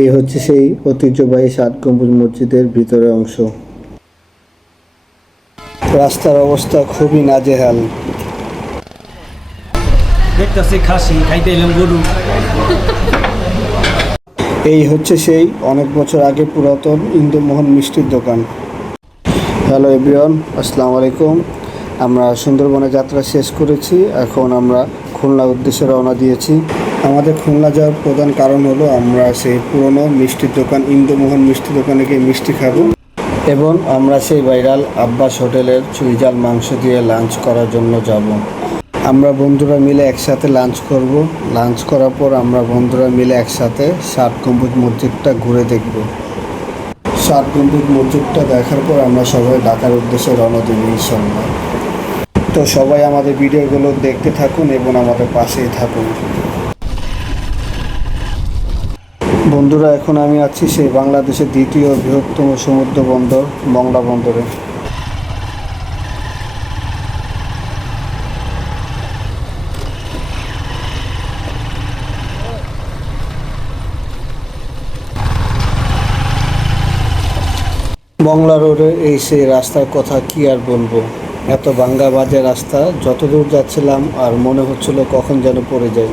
এই হচ্ছে সেই ঐতিহ্যবাহী 7 গম্বুজ মসজিদের ভিতরের অংশ। রাস্তার অবস্থা খুবই নাজেহাল। দেখতেছি খাসি খাইতে এলাম গরু। এই হচ্ছে সেই অনেক বছর আগে পুরাতন ইন্দুমোহন মিষ্টির দোকান। হ্যালো এভরিওয়ান, আসসালামু আলাইকুম। আমরা সুন্দরবনে যাত্রা শেষ করেছি, এখন আমরা খুলনার উদ্দেশ্যে রওনা দিয়েছি। আমাদের খুলনা যাওয়ার প্রধান কারণ হলো আমরা সেই পুরনো মিষ্টির দোকান ইন্দুমোহন মিষ্টির দোকানে গিয়ে মিষ্টি খাবো এবং আমরা সেই ভাইরাল আব্বাস হোটেলের চুইঝাল মাংস দিয়ে লাঞ্চ করার জন্য যাব। আমরা বন্ধুরা মিলে একসাথে লাঞ্চ করব। লাঞ্চ করার পর আমরা বন্ধুরা মিলে একসাথে 7 গম্বুজ মসজিদটা ঘুরে দেখব। 7 গম্বুজ মসজিদটা দেখার পর আমরা সবাই ঢাকার উদ্দেশ্যে রওনা দেব ইনশাআল্লাহ। তো সবাই আমাদের ভিডিওগুলো দেখতে থাকুন এবং আমাদের পাশেই থাকুন। বন্ধুরা, এখন আমি আছি সেই বাংলাদেশের দ্বিতীয় বৃহত্তম সমুদ্র বন্দর মংলা বন্দরে। মংলা রোডের এই সেই রাস্তার কথা কি আর বলবো, এত ভাঙ্গা বাজে রাস্তা, যতদূর যাচ্ছিলাম আর মনে হচ্ছিল কখন যেন পড়ে যাই।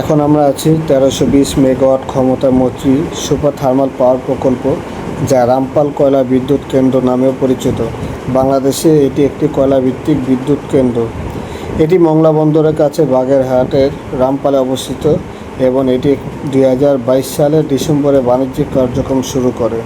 এখন আমরা আছি 1320 মেগাওয়াট ক্ষমতার মৈত্রী সুপার থার্মাল পাওয়ার প্রকল্প, যা রামপাল কয়লা বিদ্যুৎ কেন্দ্র নামেও পরিচিত। বাংলাদেশে এটি একটি কয়লা ভিত্তিক বিদ্যুৎ কেন্দ্র। এটি মংলা বন্দরের কাছে বাগেরহাটের রামপালে অবস্থিত এবং এটি 2022 সালের ডিসেম্বরে বাণিজ্যিক কার্যক্রম শুরু করে।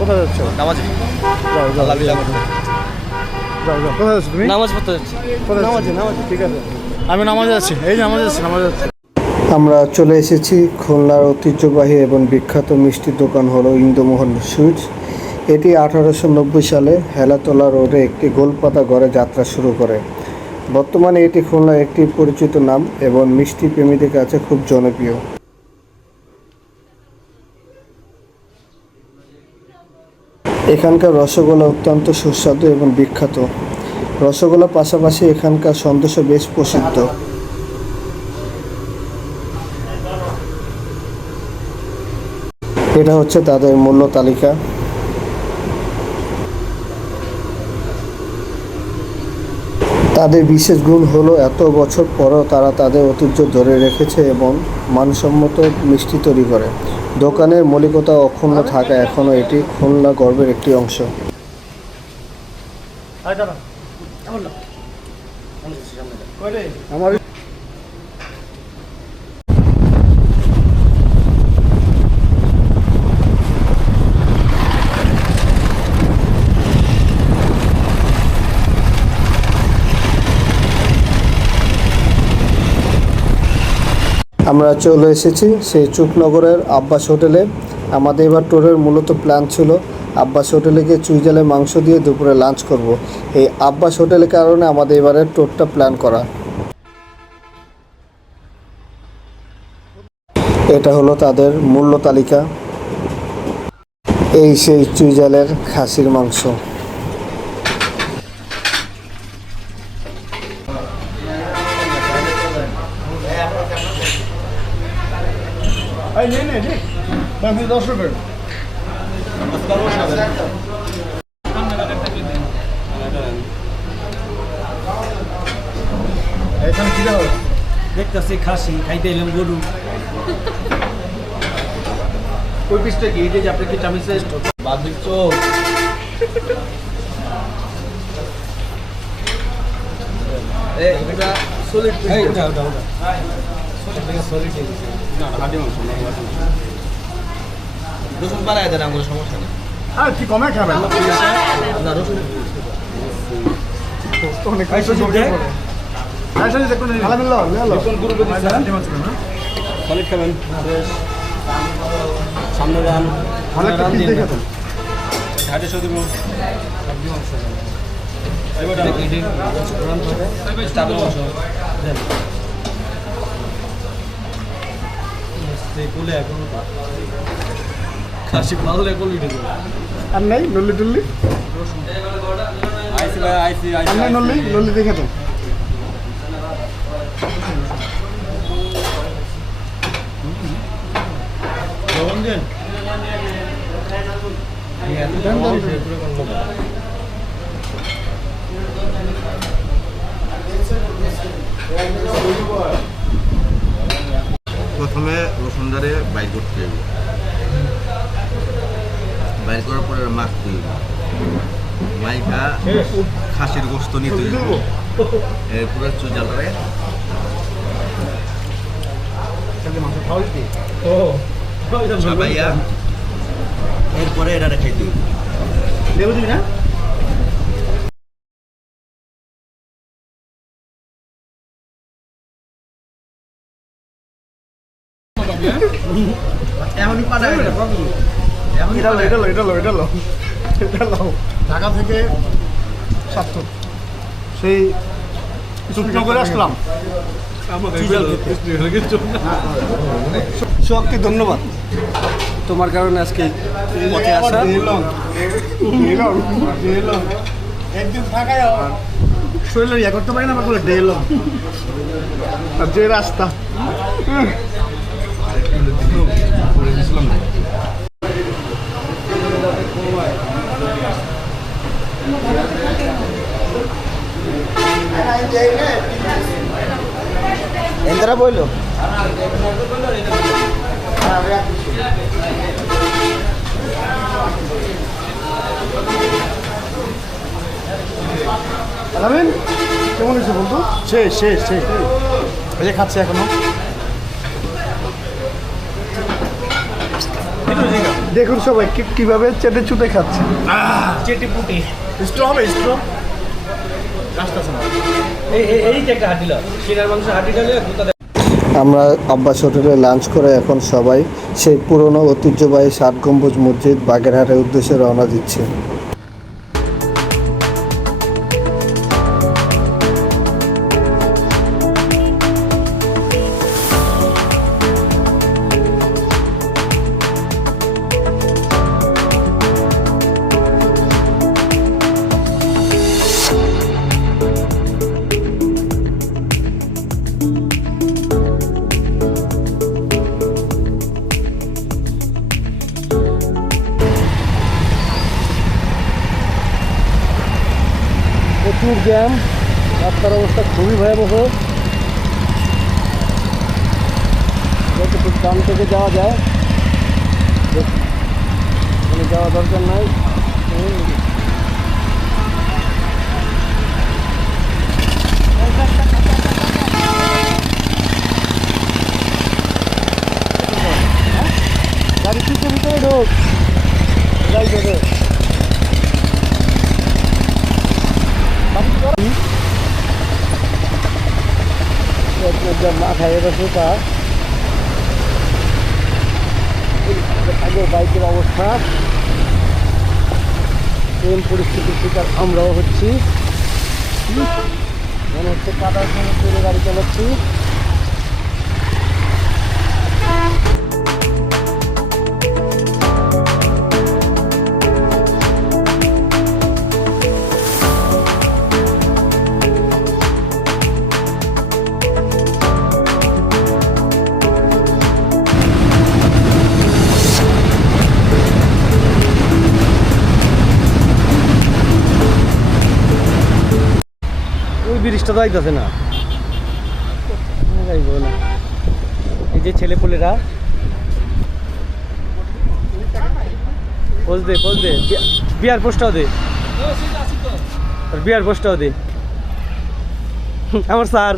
কোথায় যাচ্ছ? নামাজ কোথায় যাচ্ছ তুমি? নামাজ পড়তে যাচ্ছি। নামাজে ঠিক আছে, আমি নামাজে যাচ্ছি, এই যে নামাজে যাচ্ছি। আমরা চলে এসেছি খুলনার ঐতিহ্যবাহী এবং বিখ্যাত মিষ্টির দোকান হলো ইন্দুমোহন সুইটস। এটি 1890 সালে হেলাতলা রোডে একটি গোলপাতা ঘরে যাত্রা শুরু করে। বর্তমানে এটি খুলনার একটি পরিচিত নাম এবং মিষ্টি প্রেমীদের কাছে খুব জনপ্রিয়। এখানকার রসগোল্লা অত্যন্ত সুস্বাদু এবং বিখ্যাত। রসগোল্লার পাশাপাশি এখানকার সন্দেশও বেশ প্রসিদ্ধ। এটা হচ্ছে তাদের মূল্য তালিকা। তাদের বিশেষ গুণ হলো এত বছর পরেও তারা তাদের ঐতিহ্য ধরে রেখেছে এবং মানসম্মত মিষ্টি তৈরি করে। দোকানের মৌলিকতা অক্ষুণ্ণ থাকা এখনও এটি খুলনা গর্বের একটি অংশ। আমার আমরা চলে এসেছি সেই চুকনগরের আব্বাস হোটেলে। আমাদের এবার ট্যুরের মূলত প্ল্যান ছিল আব্বাস হোটেলে গিয়ে চুইঝালের মাংস দিয়ে দুপুরে লাঞ্চ করব। এই আব্বাস হোটেলের কারণে আমাদের এবারের ট্যুরটা প্ল্যান করা। এটা হলো তাদের মূল্য তালিকা। এই সেই চুইঝালের খাসির মাংস। দেখতেছি খাসি খাইতে এলাম গরু। ওই পিসটা কি এই যে আপনি কি চামিচে বাদ দিচ্ছ? এটা সলিড পিস। এই ওটা সলিড পিস না, হাড্ডি মাংস না। রসুন বাড়ায় দেন, আমার সমস্যা নেই। আর কি কমে খাবেন না? রসুন তো অনেক খাইছো জোরে করে। আচ্ছা যে কোন ভালো মিললো নিলো কোন গ্রুপে দিছেন? সলিড খাবেন সামনে রান ভালো একটা পিস দেখে দেন। হাড্ডি সহ দিব, হাড্ডি মাংস এবারে এডি রান করে স্টাবল মাংস দেন। সেই কোলে এখন খাসি ভালো লাগে কোয়ালিটি দেবে। আর নাই নল্লি টল্লি আইসি ভাই আইসি আইসি আর নাই নল্লি নল্লি দেখে দেন। লবণ দেন। প্রথমে রসুনদারে বাইর করতে হবে, বাইর করার পরে মাখতে হবে, মাইখা খাসির গোস্ত নিতে হবে, এরপরে চুজালটারে চাবাইয়া এরপরে এটা খাইতে হবে। লেবু দিবি না? ঢাকা থেকে ৭০ সেই চুকনগরে আসলাম। শক্তি ধন্যবাদ তোমার কারণে আজকে পথে আসা। একদিন থাকায় শরীরের ইয়া করতে পারি না, আমার করে ডেল আর যে রাস্তা এন্দরা বইলো আলামিন কেমন হয়েছে বন্ধু? শেষ শেষ শেষ এই যে খাচ্ছে এখনো। দেখুন সবাই কিভাবে চেটে চুটে খাচ্ছে। চেটে পুটে স্ট্র হবে স্ট্র রাস্তা এই যে একটা হাড্ডি ল সিনার মাংস হাড্ডি ডালে আমরা আব্বাস হোটেলে লাঞ্চ করে এখন সবাই সেই পুরনো ঐতিহ্যবাহী 7 গম্বুজ মসজিদ বাগেরহাটের উদ্দেশ্যে রওনা দিচ্ছি। প্রচুর জ্যাম, রাস্তার অবস্থা খুবই ভয়াবহ। যতটুকু ডান থেকে যাওয়া যায়, যাওয়া দরকার নাই। গাড়ি পিছিয়ে ভিতরে ঢোক, যাই যাবে। মাথায় বসে তা আগের বাইকের অবস্থা, সেম পরিস্থিতির শিকার আমরাও হচ্ছি। মনে হচ্ছে কাদার সময় গাড়ি চালাচ্ছি। ব্রিজটা তো আইতেছে না, এই যে ছেলেপুলেরা পোজ দে বিয়ার পোস্টটাও দে, বিয়ার পোস্টটাও দে আমার স্যার।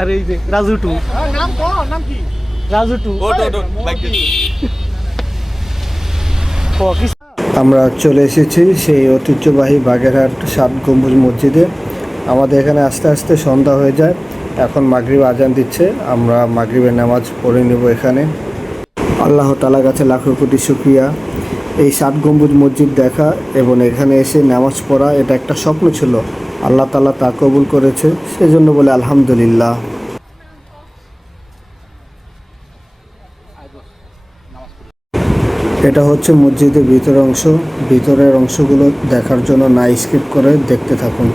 আর এই যে রাজু টু, রাজু টু। আমরা চলে এসেছি সেই ঐতিহ্যবাহী বাগেরহাট 7 গম্বুজ মসজিদে। আমাদের এখানে আস্তে আস্তে সন্ধ্যা হয়ে যায়, এখন মাগরিব আজান দিচ্ছে, আমরা মাগরিবের নামাজ পড়ে নেব এখানে। আল্লাহ তাআলার কাছে লাখো কোটি শুকরিয়া, এই 7 গম্বুজ মসজিদ দেখা এবং এখানে এসে নামাজ পড়া এটা একটা স্বপ্ন ছিল, আল্লাহ তাআলা তা কবুল করেছে, সেজন্য বলে আলহামদুলিল্লাহ। এটা হচ্ছে মসজিদের ভিতরের অংশ, ভিতরের অংশগুলো দেখার জন্য না স্কিপ করে দেখতে থাকুন।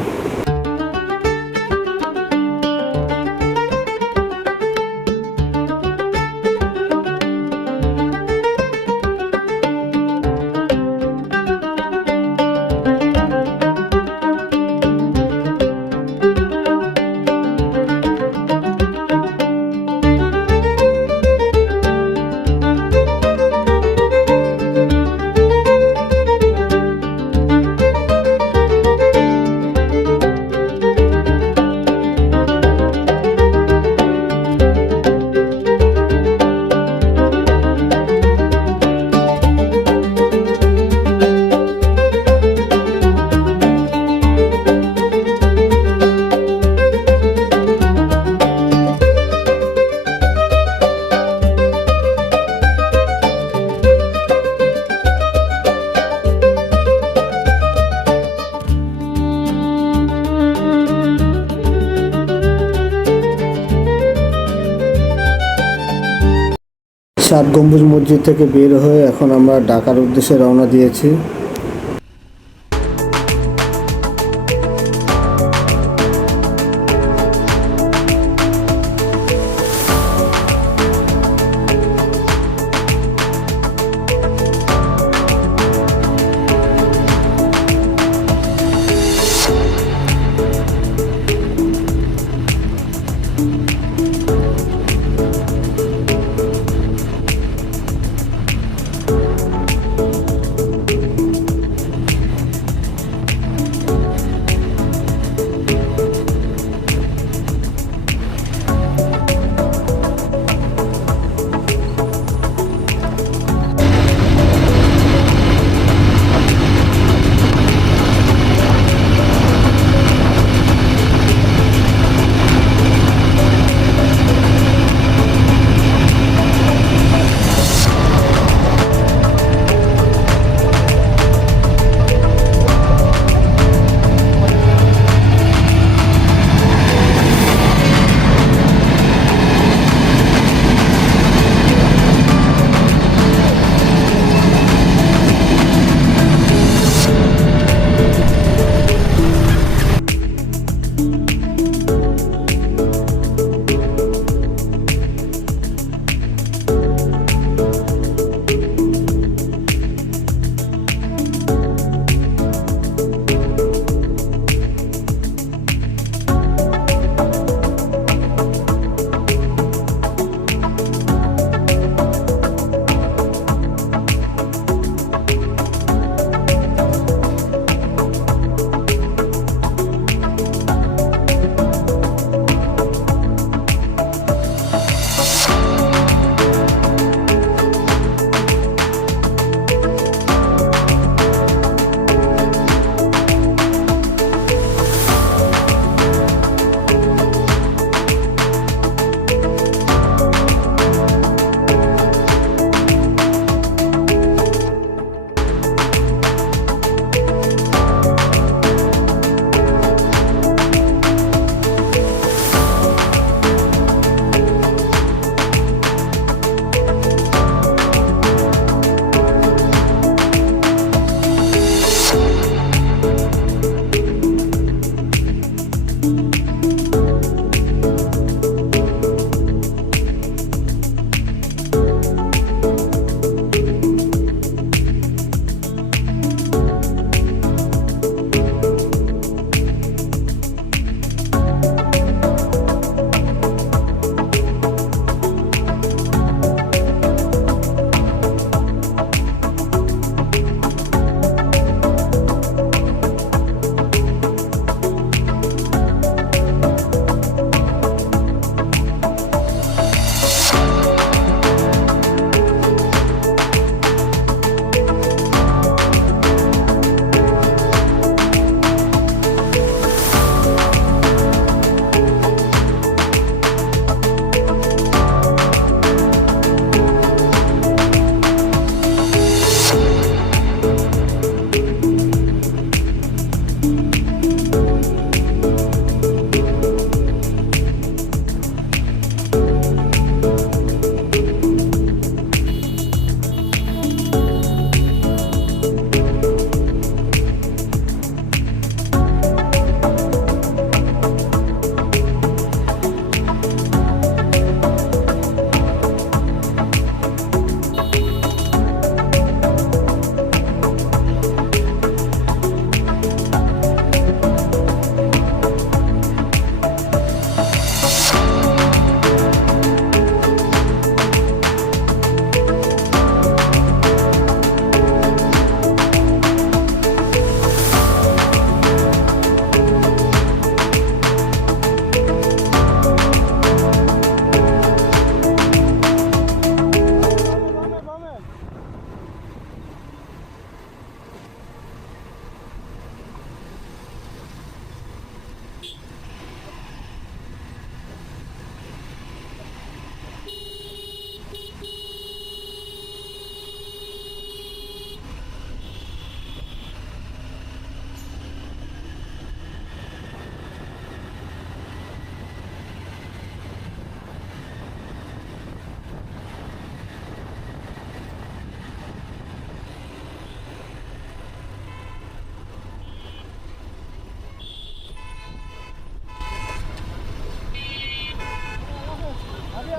সাত গম্বুজ মসজিদ থেকে বের হয়ে এখন আমরা ঢাকার উদ্দেশ্যে রওনা দিয়েছি।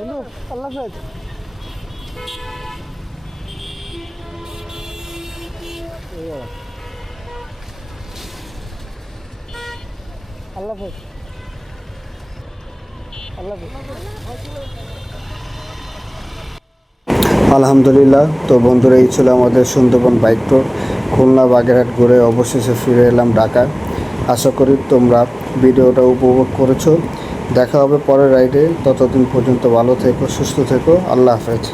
আল্লাহ হাফেজ। আল্লাহ হাফেজ। আল্লাহ হাফেজ। আলহামদুলিল্লাহ। তো বন্ধুরা, এই ছিল আমাদের সুন্দরবন বাইক ট্যুর। খুলনা বাগেরহাট ঘুরে অবশেষে ফিরে এলাম ঢাকায়। আশা করি তোমরা ভিডিওটা উপভোগ করেছো। দেখা হবে পরের রাইডে। ততদিন পর্যন্ত ভালো থেকো, সুস্থ থেকো। আল্লাহ হাফেজ।